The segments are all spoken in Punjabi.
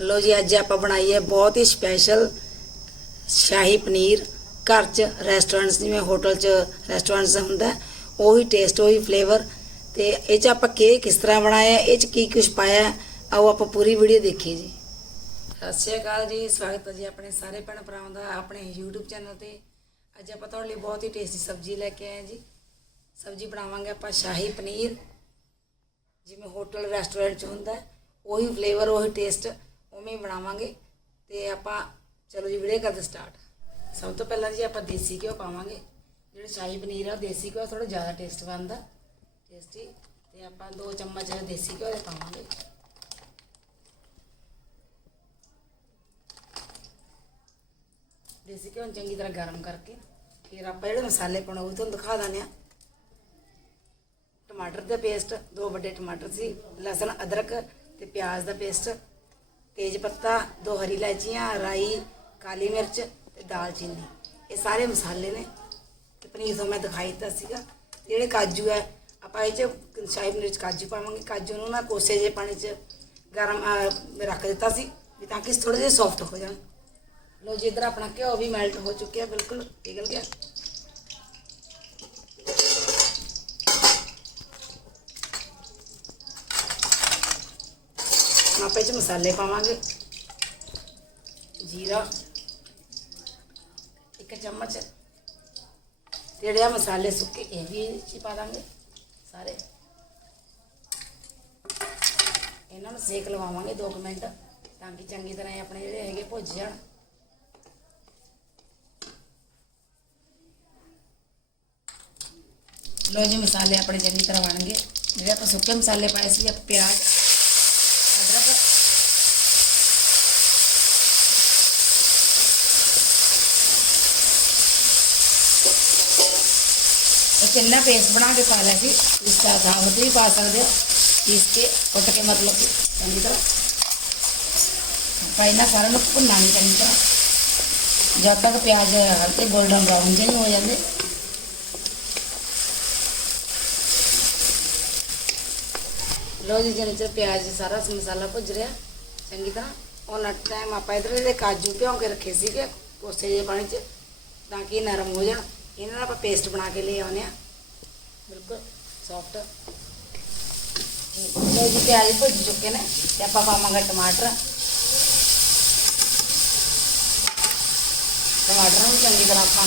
ਲੋ ਜੀ, ਅੱਜ ਆਪਾਂ ਬਣਾਈ ਹੈ ਬਹੁਤ ਹੀ ਸਪੈਸ਼ਲ ਸ਼ਾਹੀ ਪਨੀਰ। ਘਰ 'ਚ ਰੈਸਟੋਰੈਂਟਸ ਜਿਵੇਂ ਹੋਟਲ 'ਚ ਰੈਸਟੋਰੈਂਟਸ ਹੁੰਦਾ, ਉਹੀ ਟੇਸਟ ਉਹੀ ਫਲੇਵਰ ਤੇ ਇਹ 'ਚ ਆਪਾਂ ਕੀ ਕਿਸ ਤਰ੍ਹਾਂ ਬਣਾਇਆ, ਇਹ 'ਚ ਕੀ ਕੁਝ ਪਾਇਆ, ਆਓ ਆਪਾਂ ਪੂਰੀ ਵੀਡੀਓ ਦੇਖੀਏ ਜੀ। ਸਤਿ ਸ਼੍ਰੀ ਅਕਾਲ ਜੀ, ਸਵਾਗਤ ਹੈ ਜੀ ਆਪਣੇ ਸਾਰੇ ਭੈਣ ਭਰਾਵਾਂ ਦਾ ਆਪਣੇ YouTube ਚੈਨਲ ਤੇ। ਅੱਜ ਆਪਾਂ ਤੁਹਾਡੇ ਲਈ ਬਹੁਤ ਹੀ ਟੇਸਟੀ ਸਬਜ਼ੀ ਲੈ ਕੇ ਆਏ ਹਾਂ ਜੀ। ਸਬਜ਼ੀ ਬਣਾਵਾਂਗੇ ਆਪਾਂ ਸ਼ਾਹੀ ਪਨੀਰ। ਜਿਵੇਂ ਹੋਟਲ ਰੈਸਟੋਰੈਂਟ 'ਚ ਹੁੰਦਾ, ਉਹੀ ਫਲੇਵਰ ਉਹੀ ਟੇਸਟ ਉਵੇਂ ਹੀ ਬਣਾਵਾਂਗੇ ਤੇ ਆਪਾਂ, ਚਲੋ ਜੀ ਵੀਡੀਓ ਕਰਦੇ ਸਟਾਰਟ ਸਭ ਤੋਂ ਪਹਿਲਾਂ ਜੀ ਆਪਾਂ ਦੇਸੀ ਘਿਓ ਪਾਵਾਂਗੇ। ਜਿਹੜਾ ਸ਼ਾਹੀ ਪਨੀਰ ਆ, ਉਹ ਦੇਸੀ ਘਿਓ ਥੋੜਾ ਜ਼ਿਆਦਾ ਟੇਸਟ ਬਣਦਾ ਟੇਸਟੀ ਤੇ ਆਪਾਂ 2 ਚਮਚ ਦੇਸੀ ਘਿਓ ਦੇ ਪਾਵਾਂਗੇ। ਦੇਸੀ ਘਿਓ ਨੂੰ ਚੰਗੀ ਤਰ੍ਹਾਂ ਗਰਮ ਕਰਕੇ, ਫਿਰ ਆਪਾਂ ਜਿਹੜੇ ਮਸਾਲੇ ਪਾਉਣੇ, ਉਹ ਤੁਹਾਨੂੰ ਦਿਖਾ ਦਿੰਦੇ ਆ ਟਮਾਟਰ ਦਾ ਪੇਸਟ ਦੋ ਵੱਡੇ ਟਮਾਟਰ ਸੀ, ਲਸਣ, ਅਦਰਕ ਤੇ ਪਿਆਜ਼ ਦਾ ਪੇਸਟ ਤੇਜ ਪੱਤਾ, ਦੋ ਹਰੀ ਇਲਾਇਚੀਆਂ, ਰਾਈ, ਕਾਲੀ ਮਿਰਚ ਤੇ ਦਾਲਚੀਨੀ ਇਹ ਸਾਰੇ ਮਸਾਲੇ ਨੇ ਤੇ ਪਨੀਰ ਤੋਂ ਮੈਂ ਦਿਖਾਈ ਦਿੱਤਾ ਸੀਗਾ। ਤੇ ਜਿਹੜੇ ਕਾਜੂ ਹੈ, ਆਪਾਂ ਇਹ ਚ ਸ਼ਾਹੀ ਪਨੀਰ ਚ ਕਾਜੂ ਪਾਵਾਂਗੇ। ਕਾਜੂ ਨੂੰ ਨਾ ਕੋਸੇ ਜੇ ਪਾਣੀ ਚ ਗਰਮ ਰੱਖ ਦਿੱਤਾ ਸੀ ਵੀ ਤਾਂ ਕਿ ਥੋੜੇ ਜਿਹੇ ਸੌਫਟ ਹੋ ਜਾਣ। ਲੋ ਜੀ, ਇੱਧਰ ਆਪਣਾ ਘਿਓ ਵੀ ਮੈਲਟ ਹੋ ਚੁੱਕਿਆ, ਬਿਲਕੁਲ ਪਿਘਲ ਗਿਆ। ਹੁਣ ਆਪਾਂ ਇਹ 'ਚ ਮਸਾਲੇ ਪਾਵਾਂਗੇ। ਜੀਰਾ, ਇੱਕ ਚਮਚ। ਤੇ ਜਿਹੜੇ ਆ ਮਸਾਲੇ ਸੁੱਕੇ, ਇਹ ਵੀ ਇਹ ਪਾ ਦਾਂਗੇ ਸਾਰੇ। ਇਹਨਾਂ ਨੂੰ ਸੇਕ ਲਵਾਵਾਂਗੇ 2 ਮਿੰਟ, ਤਾਂ ਕਿ ਚੰਗੀ ਤਰ੍ਹਾਂ ਇਹ ਆਪਣੇ ਜਿਹੜੇ ਹੈਗੇ ਭੁੱਜ ਜਾਣ। ਲੋ ਜੀ, ਮਸਾਲੇ ਆਪਣੇ ਚੰਗੀ ਤਰ੍ਹਾਂ ਬਣ ਗਏ। ਜਿਹੜੇ ਆਪਾਂ ਸੁੱਕੇ ਮਸਾਲੇ ਪਾਏ ਸੀ, ਆਪਾਂ ਪਿਆਜ਼ चिना पेस्ट बना के पा लिया इसका सामग्री भी पा सकते हो। पीस के कुट के मतलब कि चंगी तरह। पैना सारा मुक्त भुना चंगी तरह। जब तक प्याज हल्के गोल्डन ब्राउन से नहीं हो जाते। लो जी जिन चर प्याज सारा मसाला भुज रहा चंकी तरह। हूँ टाइम आप इधर काजू भ्यों के रखे थे कोसे जे पानी ताकि नरम हो जाए। ਇਹਨਾਂ ਦਾ ਆਪਾਂ ਪੇਸਟ ਬਣਾ ਕੇ ਲੈ ਆਉਂਦੇ ਆ ਬਿਲਕੁਲ ਸੌਫਟ ਲੋ ਜੀ ਪਿਆਜ਼ ਭੁੱਜ ਚੁੱਕੇ ਨੇ ਤੇ ਆਪਾਂ ਪਾਵਾਂਗੇ ਟਮਾਟਰ ਟਮਾਟਰ ਨੂੰ ਚੰਗੀ ਤਰ੍ਹਾਂ ਆਪਾਂ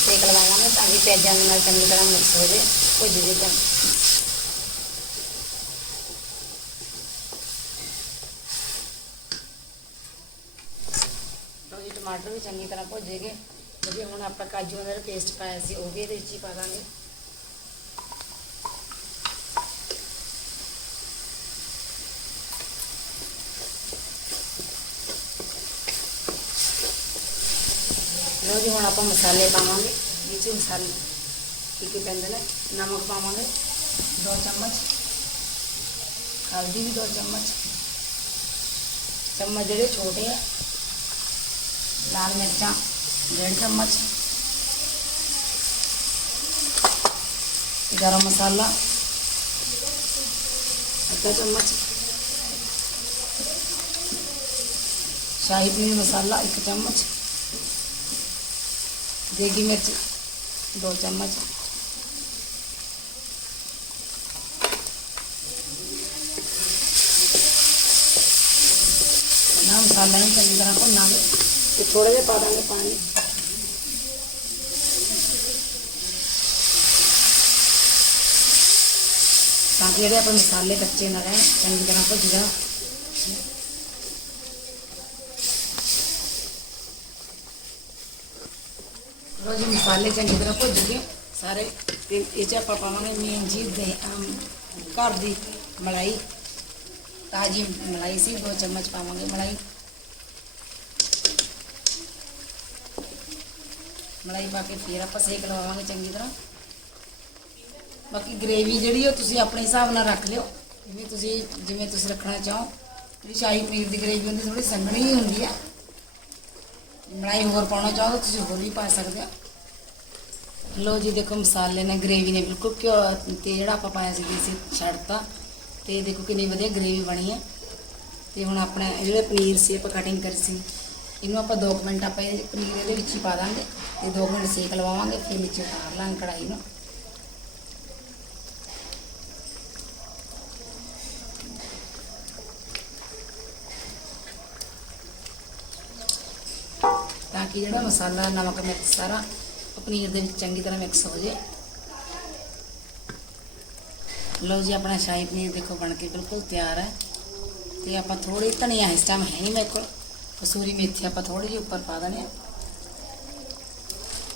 ਸੇਕ ਲਗਾਵਾਂਗੇ ਤਾਂ ਕਿ ਪਿਆਜ਼ਾਂ ਦੇ ਨਾਲ ਚੰਗੀ ਤਰ੍ਹਾਂ ਮਿਕਸ ਹੋ ਜਾਏ ਭੁੱਜ ਜੇ ਤਾਂ ਲਓ ਜੀ ਟਮਾਟਰ ਵੀ ਚੰਗੀ ਤਰ੍ਹਾਂ ਭੁੱਜੇਗੇ ਜਿਹੜੀ ਹੁਣ ਆਪਾਂ ਕਾਜੂ ਦਾ ਪੇਸਟ ਪਾਇਆ ਸੀ ਉਹ ਵੀ ਇਹਦੇ ਵਿੱਚ ਹੀ ਪਾ ਦਾਂਗੇ ਲਓ ਜੀ ਹੁਣ ਆਪਾਂ ਮਸਾਲੇ ਪਾਵਾਂਗੇ ਵਿੱਚ ਮਸਾਲੇ ਕੀ ਕੀ ਪੈਂਦੇ ਨੇ ਨਮਕ ਪਾਵਾਂਗੇ 2 ਚਮਚ ਹਲਦੀ ਵੀ 2 ਚਮਚ ਚਮਚ ਜਿਹੜੇ ਛੋਟੇ ਆ ਲਾਲ डेढ़ चम्मच गरम मसाला आधा चम्मच शाही पनीर मसाला एक चम्मच देगी मिर्च दो चम्मच ना मसाला नहीं चंगी तरह भुना थोड़े जे पा देंगे पानी ਪਾਣੀ ਤਾਂ ਕਿ ਜਿਹੜੇ ਆਪਣੇ ਮਸਾਲੇ ਕੱਚੇ ਨਾ ਰਹਿਣ ਚੰਗੀ ਤਰ੍ਹਾਂ ਭੁੱਜ ਜਾਣ ਲੋ ਜੀ ਮਸਾਲੇ ਚੰਗੀ ਤਰ੍ਹਾਂ ਭੁੱਜ ਗਏ ਸਾਰੇ ਤੇ ਇਹ 'ਚ ਆਪਾਂ ਪਾਵਾਂਗੇ ਮੇਨ ਜੀ ਦੇ ਘਰ ਦੀ ਮਲਾਈ ਤਾਜੀ ਮਲਾਈ ਸੀ 2 ਚਮਚ ਪਾਵਾਂਗੇ ਮਲਾਈ ਮਲਾਈ ਪਾ ਕੇ ਫਿਰ ਆਪਾਂ ਸੇਕ ਲਵਾਵਾਂਗੇ ਚੰਗੀ ਤਰ੍ਹਾਂ ਬਾਕੀ ਗ੍ਰੇਵੀ ਜਿਹੜੀ ਉਹ ਤੁਸੀਂ ਆਪਣੇ ਹਿਸਾਬ ਨਾਲ ਰੱਖ ਲਿਓ। ਜਿਵੇਂ ਤੁਸੀਂ ਜਿਵੇਂ ਤੁਸੀਂ ਰੱਖਣਾ ਚਾਹੋ। ਜਿਹੜੀ ਸ਼ਾਹੀ ਪਨੀਰ ਦੀ ਗ੍ਰੇਵੀ ਹੁੰਦੀ ਥੋੜੀ ਸੰਘਣੀ ਹੀ ਹੁੰਦੀ ਆ। ਮਲਾਈ ਹੋਰ ਪਾਉਣਾ ਚਾਹੋ ਤੁਸੀਂ ਹੋਰ ਵੀ ਪਾ ਸਕਦੇ ਹੋ ਲੋ ਜੀ, ਦੇਖੋ ਮਸਾਲੇ ਨੇ ਗ੍ਰੇਵੀ ਨੇ ਬਿਲਕੁਲ ਘਿਓ ਤੇ ਜਿਹੜਾ ਆਪਾਂ ਪਾਇਆ ਸੀ ਦੇਸੀ ਛੱਡਤਾ। ਤੇ ਦੇਖੋ ਕਿੰਨੀ ਵਧੀਆ ਗ੍ਰੇਵੀ ਬਣੀ ਹੈ ਤੇ ਹੁਣ ਆਪਣਾ ਜਿਹੜੇ ਪਨੀਰ ਸੀ, ਆਪਾਂ ਕਟਿੰਗ ਕਰੀ ਸੀ, ਇਹਨੂੰ ਆਪਾਂ 2 ਮਿੰਟ ਆਪਾਂ ਇਹ ਪਨੀਰ ਇਹਦੇ ਵਿੱਚ ਹੀ ਪਾ ਦਾਂਗੇ। ਤੇ 2 ਮਿੰਟ ਸੇਕ ਲਵਾਵਾਂਗੇ, ਫਿਰ ਨੀਚੇ ਉਤਾਰ ਲਾਂਗੇ ਕੜਾਈ ਨੂੰ। ਤਾਂ ਕਿ ਜਿਹੜਾ ਮਸਾਲਾ ਨਮਕ ਮਿਰਚ ਸਾਰਾ ਉਹ ਪਨੀਰ ਦੇ ਵਿੱਚ ਚੰਗੀ ਤਰ੍ਹਾਂ ਮਿਕਸ ਹੋ ਜੇ ਲਓ ਜੀ ਆਪਣਾ ਸ਼ਾਹੀ ਪਨੀਰ ਦੇਖੋ ਬਣ ਕੇ ਬਿਲਕੁਲ ਤਿਆਰ ਹੈ ਤੇ ਆਪਾਂ ਥੋੜੀ ਧਨੀਆ ਇਸ ਟਾਈਮ ਹੈ ਨਹੀਂ ਮੇਰੇ ਕੋਲ ਕਸੂਰੀ ਮੇਥੀ ਆਪਾਂ ਥੋੜੀ ਜਿਹੀ ਉੱਪਰ ਪਾ ਦਨੇ ਆ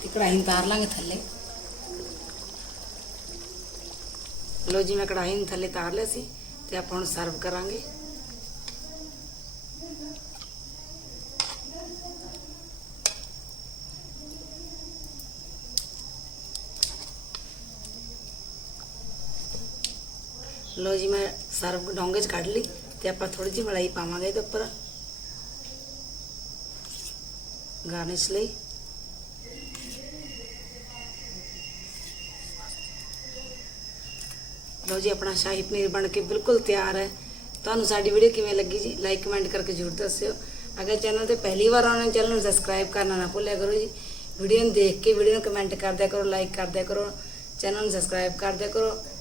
ਤੇ ਕੜਾਹੀ ਨੂੰ ਤਾਰ ਲਾਂਗੇ ਥੱਲੇ ਲਓ ਜੀ ਮੈਂ ਕੜਾਹੀ ਨੂੰ ਥੱਲੇ ਤਾਰ ਲਿਆ ਸੀ ਤੇ ਆਪਾਂ ਹੁਣ ਸਰਵ ਕਰਾਂਗੇ ਲਓ ਜੀ, ਮੈਂ ਸਰਵ ਡੋਂਗੇ ਚ ਕੱਢ ਲਈ ਤੇ ਆਪਾਂ ਥੋੜੀ ਜਿਹੀ ਮਲਾਈ ਪਾਵਾਂਗੇ ਇਹਦੇ ਉੱਪਰ। ਗਾਰਨਿਸ਼ ਲਈ। ਲਓ ਜੀ, ਆਪਣਾ ਸ਼ਾਹੀ ਪਨੀਰ ਬਣ ਕੇ ਬਿਲਕੁਲ ਤਿਆਰ ਹੈ। ਤੁਹਾਨੂੰ ਸਾਡੀ ਵੀਡੀਓ ਕਿਵੇਂ ਲੱਗੀ ਜੀ ਲਾਈਕ ਕਮੈਂਟ ਕਰਕੇ ਜ਼ਰੂਰ ਦੱਸਿਓ। ਅਗਰ ਚੈਨਲ ਤੇ ਪਹਿਲੀ ਵਾਰ ਆਉਣਾ ਹੈ, ਚੈਨਲ ਨੂੰ ਸਬਸਕ੍ਰਾਈਬ ਕਰਨਾ ਨਾ ਭੁੱਲਿਆ ਕਰੋ ਜੀ। ਵੀਡੀਓ ਨੂੰ ਦੇਖ ਕੇ, ਵੀਡੀਓ ਨੂੰ ਕਮੈਂਟ ਕਰਦਿਆ ਕਰੋ ਲਾਈਕ ਕਰਦਿਆ ਕਰੋ। ਚੈਨਲ ਨੂੰ ਸਬਸਕ੍ਰਾਈਬ ਕਰਦਿਆ ਕਰੋ।